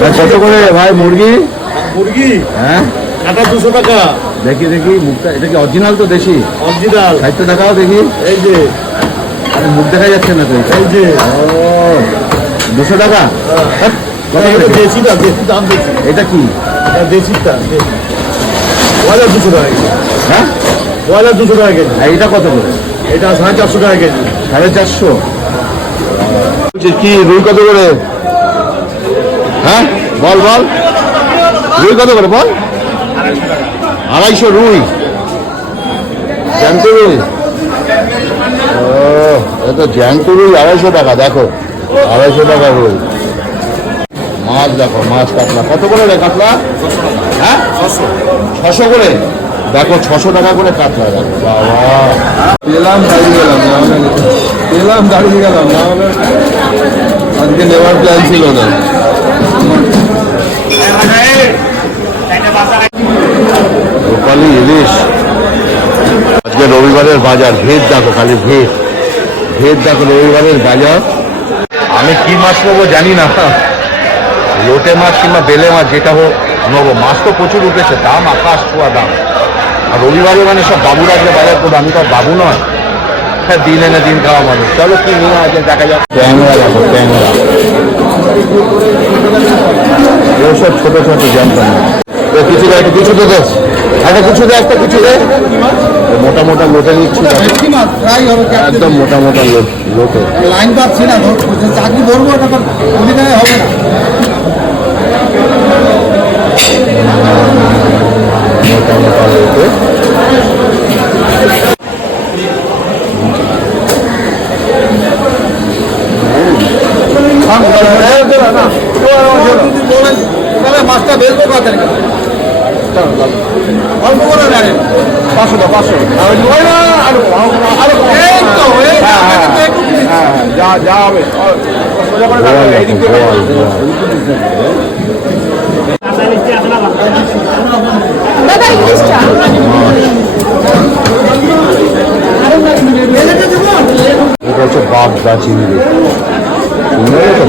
কত করে ভাই মুরগি? মুরগি হ্যাঁ কাটা 200 টাকা। দেখি দেখি মুখটা, এটা কি অরিজিনাল? তো দেশি অরিজিনাল। 60 টাকাও দেখি। এই যে মুখ দেখা যাচ্ছে না তো। এই যে ও 200 টাকা। এটা দেশিটা, দেশি দাম বেশি। এটা কি? এটা দেশিটা, ব্রয়লার 200 টাকা কেজি। হ্যাঁ ব্রয়লার 200 টাকা কেজি। আর এটা কত করে? এটা 450 টাকা কেজি। 450। কি রুই কত করে? হ্যাঁ বল বল, রুই কত করে বল? 250 রুই, জ্যান্ত রুই। ও এটা জ্যান্ত রুই 250 টাকা। দেখো 250 টাকা রুই। মাছ দেখো, মাছ কাতলা কত করে রে কাতলা? হ্যাঁ 600 করে। দেখো 600 টাকা করে কাতলা। দেখো বাবা, পেলাম দাঁড়িয়ে গেলাম, পেলাম দাঁড়িয়ে গেলাম, না হলে আজকে নেওয়ার প্ল্যান ছিল না। রূপালী ইলিশ, আজকে রবিবারের বাজার। ভিড় দেখো, খালি ভিড় ভিড় দেখো, রবিবারের বাজার। আমি কি মাছ নেবো জানি না, লোটে মাছ কিংবা বেলে মাছ যেটা হোক নেবো। মাছ তো প্রচুর উঠেছে, দাম আকাশ ছোঁয়া দাম। আর রবিবারে মানে সব বাবুরা আজকে বাজার করবো, আমি তো বাবু নয়। হ্যাঁ দিন এনে দিন খাওয়া মানুষ। চলো কি নিয়ে আছে দেখা যাক। ট্যাংরা দেখো, ট্যাংরা সব ছোট ছোট জানতাম না। কিছু দেয়, একটা কিছু তো দেশ, একটা কিছু দেয়, একটা কিছু দেয়। মোটা মোটা লোটে নিচ্ছি, একদম মোটা মোটা লোটে। লাইন পাচ্ছি না, চাকরি ধরবো ওটা তো অধিকারে হবে না। মোটা মোটা লোটে। মাছটা বেচবো কাতারি অল্প করে নেন 500 টাকা 500 যা যা হবে এটা হচ্ছে বাগদা চিংড়ি।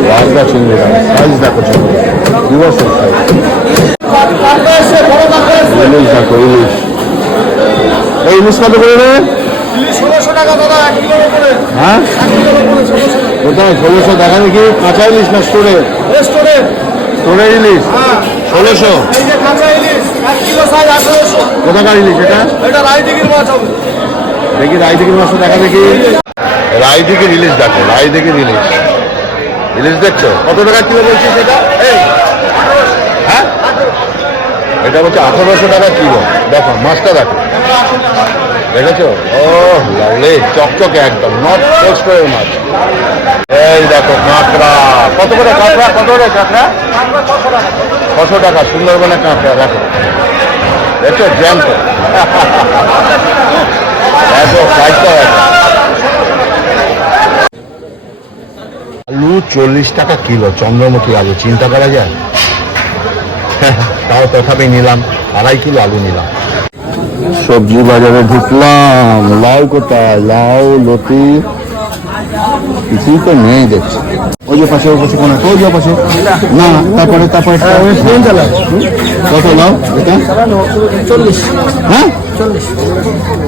বাগদা চিংড়ি সাইজ দেখো, দিবস ইলিশ দেখো, ইলিশ। এই ইলিশ কত করে রে? 1600 টাকা দাদা, 1 কিলো করে। হ্যাঁ কোথায় 1600 টাকা দেখি? কাঁচা ইলিশ না স্টোরে? স্টোরের ইলিশ 1600। এই যে কাঁচা ইলিশ 1 কিলো সাইজ 1800। কোথাকার ইলিশ এটা? এটা রায়দিঘির মাছ হবে। দেখি রায়দিঘির মাছটা দেখা দেখি। রায়দিঘির ইলিশ দেখো, রায়দিঘির ইলিশ। ইলিশ দেখছো কত টাকা কিলো বলছিস এটা? হ্যাঁ এটা বলছে 1800 টাকা কিলো। দেখো মাছটা দেখো, দেখেছো? ও লাভলি, চকচকে একদম, নট ফ্রেশ করে মাছ। এই দেখো কাঁকড়া কত করে? কাঁকড়া কত করে? কাঁকড়া 600 টাকা। সুন্দরবনের কাঁকড়া দেখো, দেখছো জ্যান্ত। দেখো সাইজটা দেখো। আলু 40 টাকা কিলো, চন্দ্রমুখী আলু, চিন্তা করা যায়? তাও তথাপি নিলাম, 2.5 কিলো আলু নিলাম। সবজি বাজারে ঢুকলাম, লাউ কোথায়? লাউ লতি কিছুই তো নেই দেখছি। ওই যে পাশে, ওই পাশে কোন, ওই যে পাশে না, তারপরে তারপরে কত লাউ এটা? 40। হ্যাঁ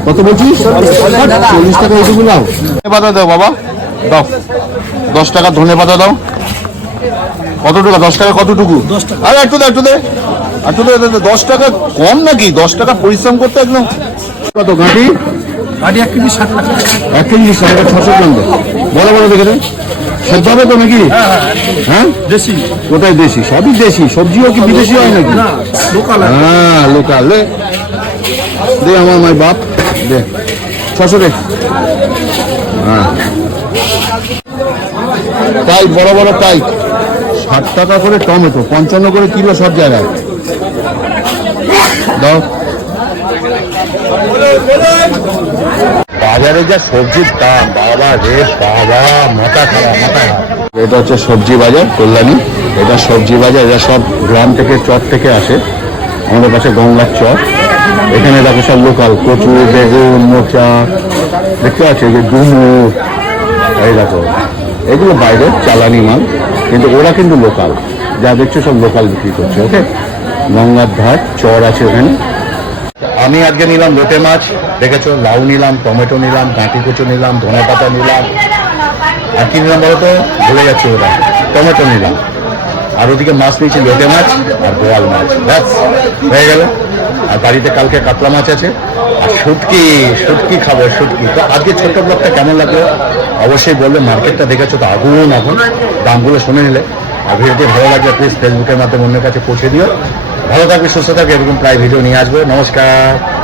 কত বলছিস? 40 টাকা এইটুকু লাউ। ধনে পাতা দাও বাবা, দাও 10 টাকা ধনে পাতা দাও। কত টাকা? 10 টাকা কতটুকু? আরে একটু দে, একটু দে, একটু দে। 10 টাকা কম নাকি? 10 টাকা পরিশ্রম করতে একদম। কত গাঁটি? গাড়ি 1 কেজি 60 টাকা। 1 কেজি 60 টাকা, 600 গ্রাম দে। বড় বড় দেখে দে, সেদ্ধ হবে তো নাকি? হ্যাঁ দেশি। কোথায় দেশি? সবই দেশি। সবজিও কি বিদেশি হয় নাকি? লোকাল। হ্যাঁ লোকাল। দে আমার মাই বাপ, দে 600 দে। হ্যাঁ তাই বড় বড় তাই 60 টাকা করে টমেটো, 55 করে কিলো সব জায়গায়। দাও। বাজারে যা সবজির দাম বাবা রে বাবা, মাথা খারাপ, মাথা খারাপ। এটা হচ্ছে সবজি বাজার কল্যাণী। এটা সবজি বাজার, এরা সব গ্রাম থেকে, চর থেকে আসে। আমাদের কাছে গঙ্গার চর। এখানে দেখো সব লোকাল, কচু, বেগুন, মোচা দেখতে পাচ্ছি, যে ডুমুর, এই দেখো এগুলো বাইরে চালানি মাল, কিন্তু ওরা কিন্তু লোকাল। যা দেখছো সব লোকাল বিক্রি করছে। ওকে, গঙ্গার ধার চর আছে ওখানে। আমি আজকে নিলাম লোটে মাছ, দেখেছো, লাউ নিলাম, টমেটো নিলাম, কাঁটি কুচো নিলাম, ধনে পাতা নিলাম, আর কি নিলাম বলো তো, ভুলে যাচ্ছে ওরা, টমেটো নিলাম। আর ওদিকে মাছ নিয়েছি লোটে মাছ আর বোয়াল মাছ, ব্যাস হয়ে গেল। আর বাড়িতে কালকে কাতলা মাছ আছে, আর শুটকি খাবো, শুটকি। তো আজকে ছোট্ট ব্লগটা কেমন লাগলো অবশ্যই বলবে। মার্কেটটা দেখেছো তো আগুন, এখন দামগুলো শুনে নিলে। আর ভিডিওটি ভালো লাগলে প্লিজ ফেসবুকের মাধ্যমে অন্যের কাছে পৌঁছে দিও। ভালো থাকবে, সুস্থ থাকবে, এরকম প্রায় ভিডিও নিয়ে আসবো। নমস্কার।